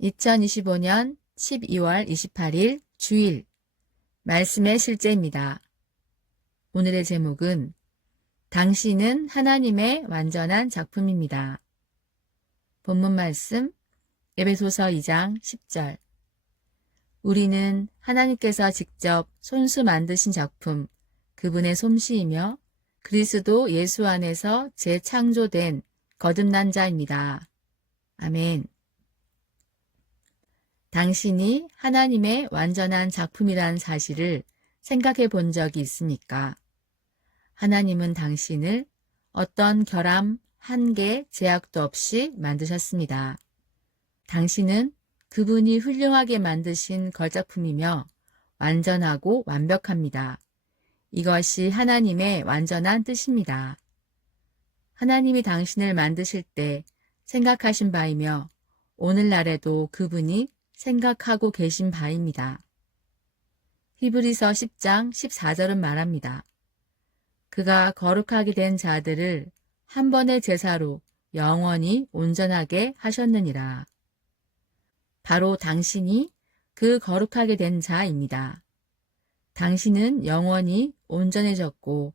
2025년 12월 28일 주일 말씀의 실제입니다. 오늘의 제목은 당신은 하나님의 완전한 작품입니다. 본문 말씀 에베소서 2장 10절 우리는 하나님께서 직접 손수 만드신 작품 그분의 솜씨이며 그리스도 예수 안에서 재창조된 거듭난 자입니다. 아멘. 당신이 하나님의 완전한 작품이란 사실을 생각해 본 적이 있습니까? 하나님은 당신을 어떤 결함, 한계, 제약도 없이 만드셨습니다. 당신은 그분이 훌륭하게 만드신 걸작품이며 완전하고 완벽합니다. 이것이 하나님의 완전한 뜻입니다. 하나님이 당신을 만드실 때 생각하신 바이며 오늘날에도 그분이 생각하고 계신 바입니다. 히브리서 10장 14절은 말합니다. 그가 거룩하게 된 자들을 한 번의 제사로 영원히 온전하게 하셨느니라. 바로 당신이 그 거룩하게 된 자입니다. 당신은 영원히 온전해졌고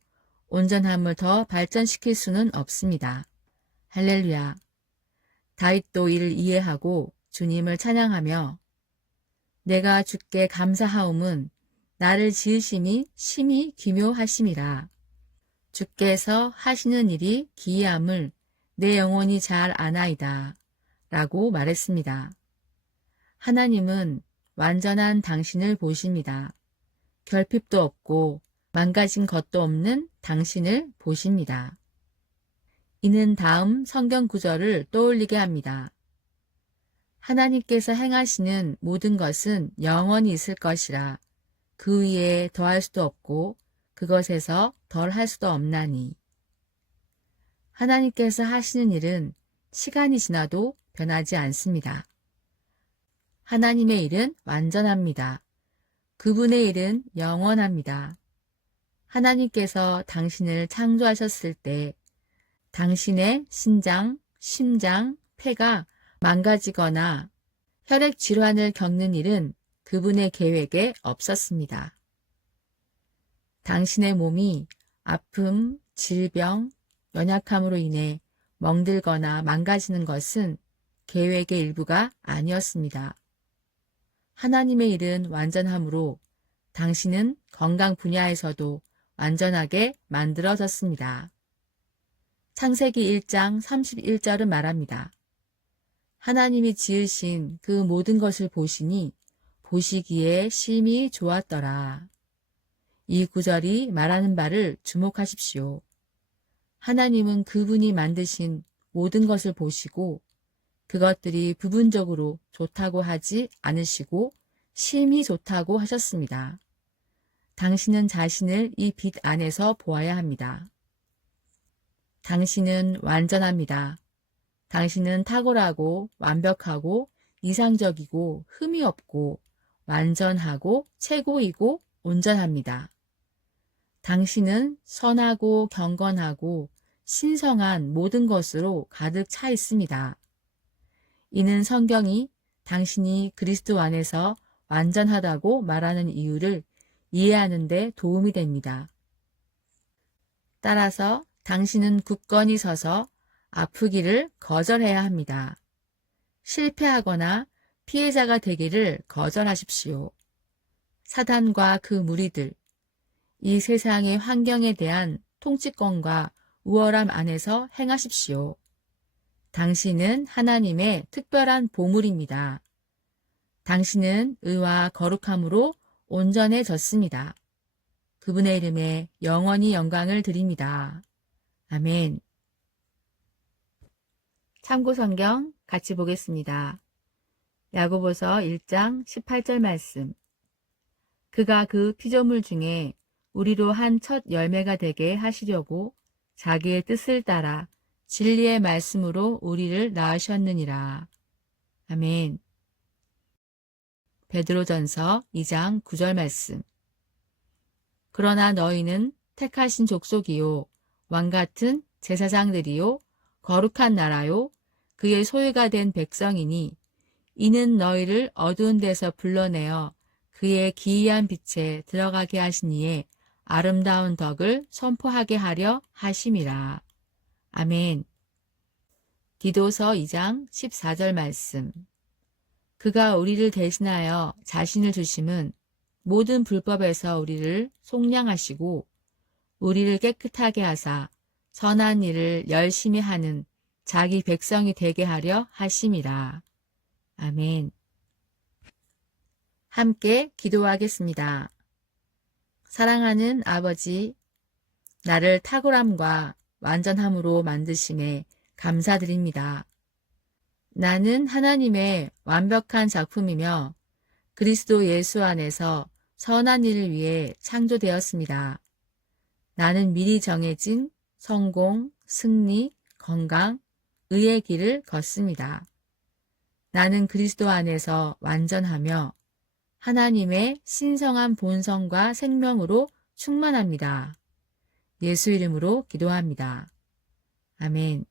온전함을 더 발전시킬 수는 없습니다. 할렐루야. 다윗도 이를 이해하고 주님을 찬양하며 내가 주께 감사하옴은 나를 지으심이 심히 기묘하심이라. 주께서 하시는 일이 기이함을 내 영혼이 잘 아나이다. 라고 말했습니다. 하나님은 완전한 당신을 보십니다. 결핍도 없고 망가진 것도 없는 당신을 보십니다. 이는 다음 성경 구절을 떠올리게 합니다. 하나님께서 행하시는 모든 것은 영원히 있을 것이라 그 위에 더할 수도 없고 그것에서 덜 할 수도 없나니. 하나님께서 하시는 일은 시간이 지나도 변하지 않습니다. 하나님의 일은 완전합니다. 그분의 일은 영원합니다. 하나님께서 당신을 창조하셨을 때 당신의 신장, 심장, 폐가 망가지거나 혈액 질환을 겪는 일은 그분의 계획에 없었습니다. 당신의 몸이 아픔, 질병, 연약함으로 인해 멍들거나 망가지는 것은 계획의 일부가 아니었습니다. 하나님의 일은 완전함으로 당신은 건강 분야에서도 완전하게 만들어졌습니다. 창세기 1장 31절은 말합니다. 하나님이 지으신 그 모든 것을 보시니 보시기에 심히 좋았더라. 이 구절이 말하는 바를 주목하십시오. 하나님은 그분이 만드신 모든 것을 보시고 그것들이 부분적으로 좋다고 하지 않으시고 심히 좋다고 하셨습니다. 당신은 자신을 이 빛 안에서 보아야 합니다. 당신은 완전합니다. 당신은 탁월하고 완벽하고 이상적이고 흠이 없고 완전하고 최고이고 온전합니다. 당신은 선하고 경건하고 신성한 모든 것으로 가득 차 있습니다. 이는 성경이 당신이 그리스도 안에서 완전하다고 말하는 이유를 이해하는 데 도움이 됩니다. 따라서 당신은 굳건히 서서 아프기를 거절해야 합니다. 실패하거나 피해자가 되기를 거절하십시오. 사단과 그 무리들, 이 세상의 환경에 대한 통치권과 우월함 안에서 행하십시오. 당신은 하나님의 특별한 보물입니다. 당신은 의와 거룩함으로 온전해졌습니다. 그분의 이름에 영원히 영광을 드립니다. 아멘. 참고 성경 같이 보겠습니다. 야고보서 1장 18절 말씀. 그가 그 피조물 중에 우리로 한 첫 열매가 되게 하시려고 자기의 뜻을 따라 진리의 말씀으로 우리를 낳으셨느니라. 아멘. 베드로전서 2장 9절 말씀. 그러나 너희는 택하신 족속이요 왕 같은 제사장들이요 거룩한 나라요 그의 소유가 된 백성이니 이는 너희를 어두운 데서 불러내어 그의 기이한 빛에 들어가게 하시니에 아름다운 덕을 선포하게 하려 하심이라. 아멘. 디도서 2장 14절 말씀. 그가 우리를 대신하여 자신을 주심은 모든 불법에서 우리를 속량하시고 우리를 깨끗하게 하사 선한 일을 열심히 하는 자기 백성이 되게 하려 하심이라. 아멘. 함께 기도하겠습니다. 사랑하는 아버지, 나를 탁월함과 완전함으로 만드심에 감사드립니다. 나는 하나님의 완벽한 작품이며 그리스도 예수 안에서 선한 일을 위해 창조되었습니다. 나는 미리 정해진 성공, 승리, 건강, 의의 길을 걷습니다. 나는 그리스도 안에서 완전하며 하나님의 신성한 본성과 생명으로 충만합니다. 예수 이름으로 기도합니다. 아멘.